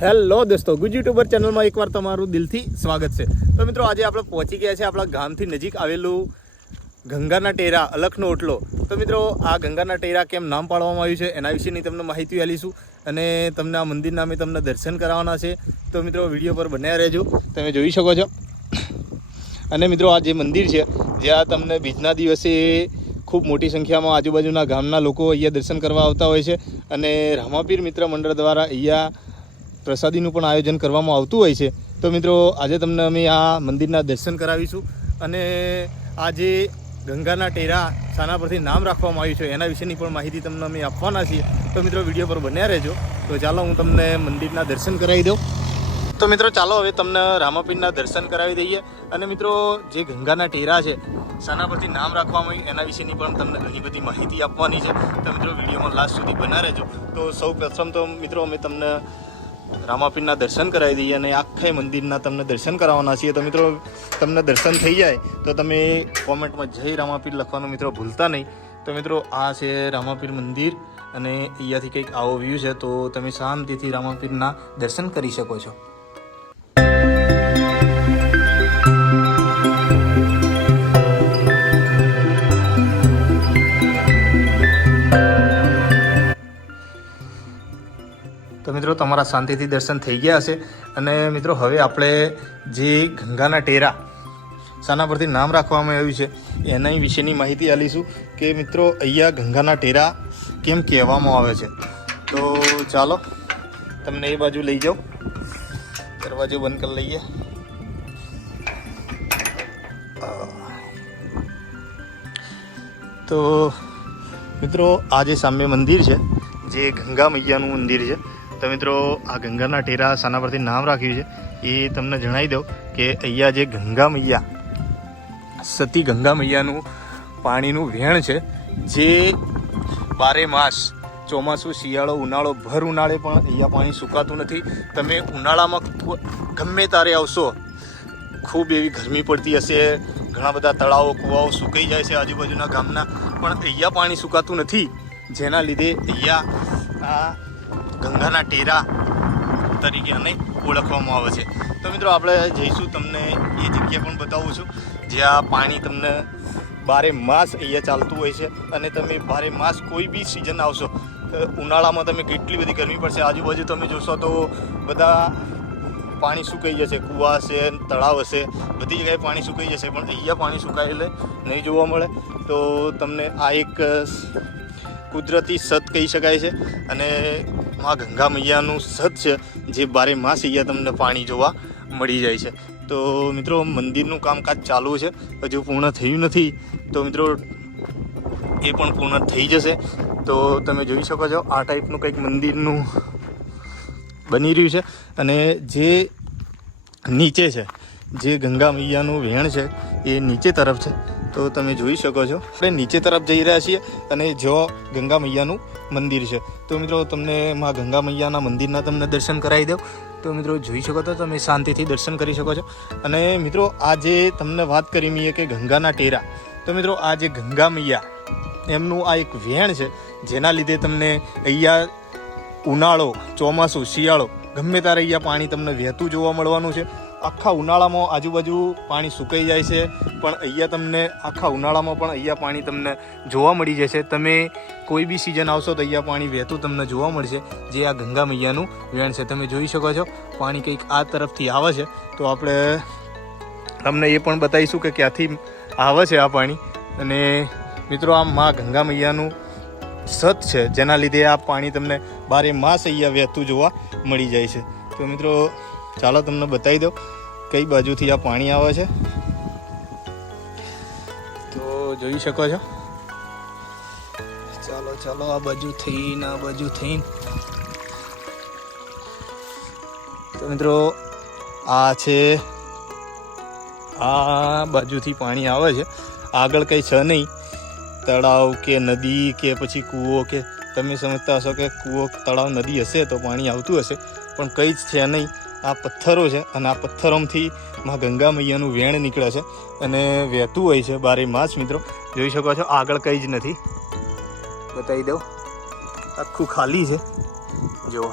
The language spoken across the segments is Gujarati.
હેલો દોસ્તો, ગુજ યુટ્યુબર ચેનલમાં એકવાર તમારું દિલથી સ્વાગત છે। તો મિત્રો આજે આપણે પહોંચી ગયા છે આપણા ગામથી નજીક આવેલું ગંગાના ટેરા અલખનો ઓટલો। તો મિત્રો આ ગંગાના ટેરા કેમ નામ પાડવામાં આવ્યું છે એના વિશેની તમને માહિતી આપીશું અને તમને આ મંદિરના અમે તમને દર્શન કરાવવાના છે। તો મિત્રો વિડીયો પર બન્યા રહેજો, તમે જોઈ શકો છો। અને મિત્રો આ જે મંદિર છે જ્યાં તમને બીજના દિવસે ખૂબ મોટી સંખ્યામાં આજુબાજુના ગામના લોકો અહીંયા દર્શન કરવા આવતા હોય છે અને રામાપીર મિત્ર મંડળ દ્વારા અહીંયા પ્રસાદીનું પણ આયોજન કરવામાં આવતું હોય છે। તો મિત્રો આજે તમને અમે આ મંદિરના દર્શન કરાવીશું અને આ જે ગંગાના ટેરા શાના પરથી નામ રાખવામાં આવ્યું છે એના વિશેની પણ માહિતી તમને અમે આપવાના છીએ। તો મિત્રો વિડીયો પર બન્યા રહેજો। તો ચાલો હું તમને મંદિરના દર્શન કરાવી દઉં। તો મિત્રો ચાલો હવે તમને રામાપીરના દર્શન કરાવી દઈએ અને મિત્રો જે ગંગાના ટેરા છે શાના પરથી નામ રાખવામાં આવ્યું એના વિશેની પણ તમને ઘણી બધી માહિતી આપવાની છે। તો મિત્રો વિડીયોમાં લાસ્ટ સુધી બન્યા રહેજો। તો સૌ પ્રથમ તો મિત્રો અમે તમને રામાપીરના દર્શન કરાવી દઈએ અને આખા મંદિરના તમને દર્શન કરાવવાના છીએ। તો મિત્રો તમને દર્શન થઈ જાય તો તમે કોમેન્ટમાં જય રામાપીર લખવાનું મિત્રો ભૂલતા નહીં। તો મિત્રો આ છે રામાપીર મંદિર અને અહીંયાથી કંઈક આવો વ્યૂ છે। તો તમે શાંતિથી રામાપીરના દર્શન કરી શકો છો। તો મિત્રો તમારા શાંતિથી દર્શન થઈ ગયા હશે અને મિત્રો હવે આપણે જે ગંગાના ટેરા શાના પરથી નામ રાખવામાં આવ્યું છે એના વિશેની માહિતી આપીશું કે મિત્રો અહીંયા ગંગાના ટેરા કેમ કહેવામાં આવે છે। તો ચાલો તમને એ બાજુ લઈ જાઉં, દરવાજો બંધ કરી લઈએ। તો મિત્રો આ જે સામે મંદિર છે જે ગંગા મૈયાનું મંદિર છે। તો મિત્રો આ ગંગાના ટેરા શાના પરથી નામ રાખ્યું છે એ તમને જણાવી દઉં કે અહીંયા જે ગંગા મૈયા સતી ગંગા મૈયાનું પાણીનું વહેણ છે જે બારે માસ ચોમાસું, શિયાળો, ઉનાળો, ભર ઉનાળે પણ અહીંયા પાણી સુકાતું નથી। તમે ઉનાળામાં ગમે ત્યારે આવશો, ખૂબ એવી ગરમી પડતી હશે, ઘણા બધા તળાવો કૂવાઓ સુકાઈ જાય છે આજુબાજુના ગામના, પણ અહીંયા પાણી સુકાતું નથી, જેના લીધે અહીંયા આ ગંગાના ટેરા તરીકે અને ઓળખવામાં આવે છે। તો મિત્રો આપણે જઈશું, તમને એ જગ્યા પણ બતાવું છું જ્યાં પાણી તમને બારે માસ અહીંયા ચાલતું હોય છે અને તમે બારે માસ કોઈ બી સિઝન આવશો, ઉનાળામાં તમે કેટલી બધી ગરમી પડશે, આજુબાજુ તમે જોશો તો બધા પાણી સુકાઈ જશે, કૂવા હશે, તળાવ હશે, બધી જગ્યાએ પાણી સુકાઈ જશે, પણ અહીંયા પાણી સુકાયેલે નહીં જોવા મળે। તો તમને આ એક કુદરતી સત કહી શકાય છે અને માં ગંગા મૈયાનું સત છે જે બારે માસ અહીંયા તમને પાણી જોવા મળી જાય છે। તો મિત્રો મંદિરનું કામકાજ ચાલુ છે, હજુ પૂર્ણ થયું નથી, તો મિત્રો એ પણ પૂર્ણ થઈ જશે। તો તમે જોઈ શકો છો આ ટાઈપનું કંઈક મંદિરનું બની રહ્યું છે અને જે નીચે છે જે ગંગા મૈયાનું વહેણ છે એ નીચે તરફ છે। તો તમે જોઈ શકો છો આપણે નીચે તરફ જઈ રહ્યા છીએ અને જો ગંગા મૈયાનું મંદિર છે। તો મિત્રો તમને માં ગંગા મૈયાના મંદિરના તમને દર્શન કરાવી દઉં। તો મિત્રો જોઈ શકો તો તમે શાંતિથી દર્શન કરી શકો છો। અને મિત્રો આ જે તમને વાત કરી મીએ કે ગંગાના ટેરા, તો મિત્રો આ જે ગંગા મૈયા એમનું આ એક વહેણ છે જેના લીધે તમને અહીંયા ઉનાળો, ચોમાસું, શિયાળો ગમે ત્યારે અહીંયા પાણી તમને વહેતું જોવા મળવાનું છે। આખા ઉનાળામાં આજુબાજુ પાણી સુકાઈ જાય છે, પણ અહીંયા તમને આખા ઉનાળામાં પણ અહીંયા પાણી તમને જોવા મળી જશે। તમે કોઈ બી સિઝન આવશો તો અહીંયા પાણી વહેતું તમને જોવા મળશે, જે આ ગંગા મૈયાનું વહેણ છે। તમે જોઈ શકો છો પાણી કંઈક આ તરફથી આવે છે, તો આપણે તમને એ પણ બતાવીશું કે ક્યાંથી આવે છે આ પાણી। અને મિત્રો આ માં ગંગા મૈયાનું સત છે જેના લીધે આ પાણી તમને બારે માસ અહીંયા વહેતું જોવા મળી જાય છે। તો મિત્રો ચાલો તમને બતાવી દઉં કઈ બાજુથી આ પાણી આવે છે। તો જોઈ શકો છો, ચાલો ચાલો આ બાજુ થઈને આ બાજુ થઈને। તો મિત્રો આ છે, આ બાજુથી પાણી આવે છે, આગળ કંઈ છે નહીં, તળાવ કે નદી કે પછી કૂવો, કે તમે સમજતા હશો કે કૂવો, તળાવ, નદી હશે તો પાણી આવતું હશે, પણ કંઈ જ છે નહીં। આ પથ્થરો છે અને આ પથ્થરોમાંથી માં ગંગા મૈયાનું વહેણ નીકળે છે અને વહેતું હોય છે બારે માસ। મિત્રો જોઈ શકો છો આગળ કંઈ જ નથી, બતાવી દઉં, આખું ખાલી છે। જુઓ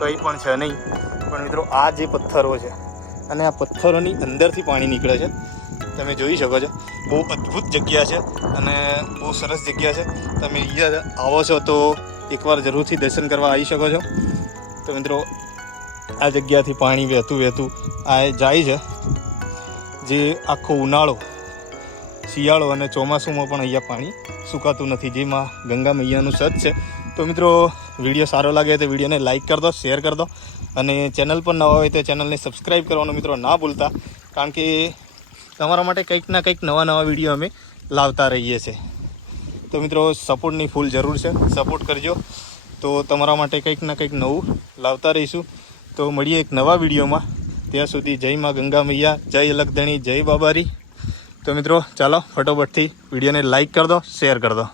કંઈ પણ છે નહીં. પણ મિત્રો આ જે પથ્થરો છે અને આ પથ્થરોની અંદરથી પાણી નીકળે છે, તમે જોઈ શકો છો. બહુ અદ્ભુત જગ્યા છે અને બહુ સરસ જગ્યા છે. તમે અહીંયા આવો છો તો એકવાર જરૂરથી દર્શન કરવા આવી શકો છો. તો મિત્રો આ જગ્યાથી પાણી વહેતું આ જાય છે, જે આખો ઉનાળો, શિયાળો અને ચોમાસુમાં પણ અહીંયા પાણી સુકાતું નથી, જેમાં ગંગા મૈયાનું સત છે. તો મિત્રો વિડીયો સારો લાગે તો વિડીયોને લાઇક કરી દો, શેર કરી દો અને ચેનલ પર નવા હોય તો ચેનલને સબસ્ક્રાઈબ કરવાનું મિત્રો ના ભૂલતા, કારણ કે તમારા માટે કંઈક ના કંઈક નવા વિડીયો અમે લાવતા રહીએ છીએ. તો મિત્રો સપોર્ટની ફૂલ જરૂર છે, સપોર્ટ કરજો તો તમારા માટે કંઈક ના કંઈક નવું લાવતા રહીશું. તો મળીએ એક નવા વિડીયોમાં. ત્યાં સુધી જય માં ગંગા મૈયા, જય અલગધણી, જય બાબારી. તો મિત્રો ચાલો ફટોફટથી વિડીયોને લાઇક કરી દો, શેર કરી દો.